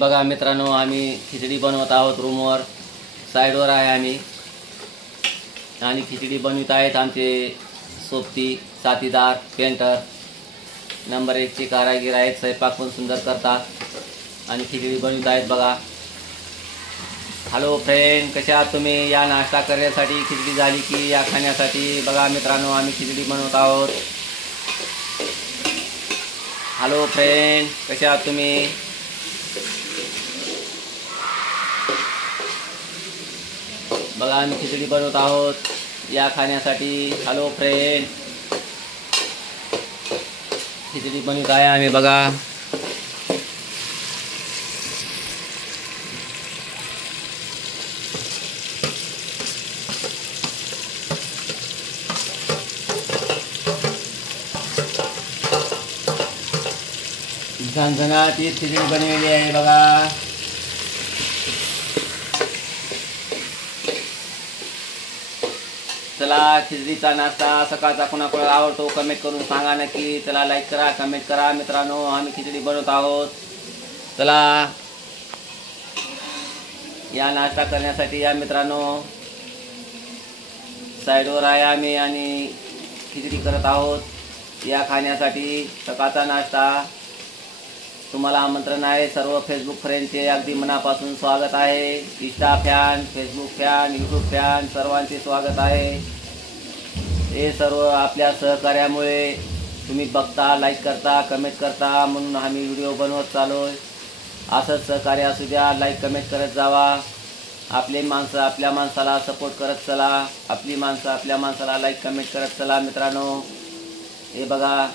बघा मित्रांनो, आम्ही खिचडी बनवत आहोत रूमवर. साईडवर आहे आम्ही आणि खिचडी बनवित आहेत आमचे सोबती साथीदार पेंटर नंबर 1 चे कारागीर आहेत. स्वयंपाक पण सुंदर करतात आणि खिचडी बनवित आहेत. बघा. हॅलो फ्रेंड, कसे आहात तुम्ही? या नाश्ता करण्यासाठी खिचडी झाली की या खाण्यासाठी. बघा मित्रांनो, आम्ही खिचडी बनवत आहोत. हॅलो फ्रेंड, कसे आहात तुम्ही? बघा, आम्ही खिचडी बनवत आहोत या खाण्यासाठी. हॅलो फ्रेंड, खिचडी बनवत आहे आम्ही. बघा. झणझणाट ही खिचडी बनवलेली आहे. बघा. चला, खिचडीचा नाश्ता सकाळचा कोणाकोणाला आवडतो कमेंट करून सांगा नक्की. चला, लाईक करा, कमेंट करा. मित्रांनो, आम्ही खिचडी बनवत आहोत. चला, या नाश्ता करण्यासाठी या मित्रांनो. साईडवर आहे आम्ही आणि खिचडी करत आहोत या खाण्यासाठी. सकाळचा नाश्ता. तुम्हाला आमंत्रण आहे. सर्व फेसबुक फ्रेंडचे अगदी मनापासून स्वागत आहे. Insta fan, Facebook fan, YouTube fan सर्वांचे स्वागत आहे. हे सर्व आपल्या सहकार्यामुळे तुम्ही बघता, लाईक करता, कमेंट करता, म्हणून आम्ही व्हिडिओ बनवत चालू आहे. असंच सहकार्य असू द्या. लाईक कमेंट करत जावा. आपले माणसं आपल्या माणसाला सपोर्ट करत चला. आपली माणसं आपल्या माणसाला लाईक कमेंट करत चला मित्रांनो. हे बघा,